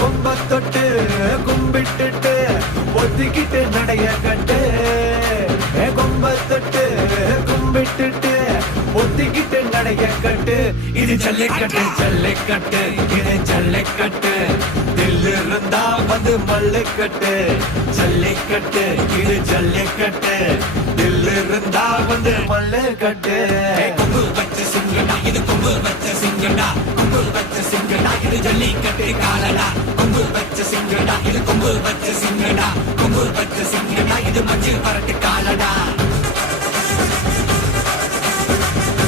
கொம்ப தொட்டு கும்பிட்டுட்டு ஒத்திக்கிட்டு நடைய கட்டு கொம்ப தொட்டு கும்பிட்டுட்டு ஒத்திக்கிட்டு நடைய கட்டு இது ஜல்லிக்கட்டு ஜல்லிக்கட்டு இது ஜல்லிக்கட்டு தில்லு இருந்தா வந்து மல்லுக்கட்டு ஜல்லிக்கட்டு இது ஜல்லிக்கட்டு தில்லு இருந்தா வந்து மல்லுக்கட்டு கொம்பு வச்ச சிங்கடா இது கொம்பு வச்ச சிங்கடா கொம்பு வச்ச சிங்கடா இது ஜல்லிக்கட்டு காலடா கொம்பு வச்ச சிங்கடா இது கொம்பு வச்ச சிங்கடா கொம்பு வச்ச சிங்கடா இது மஞ்சள் பரட்டு காலடா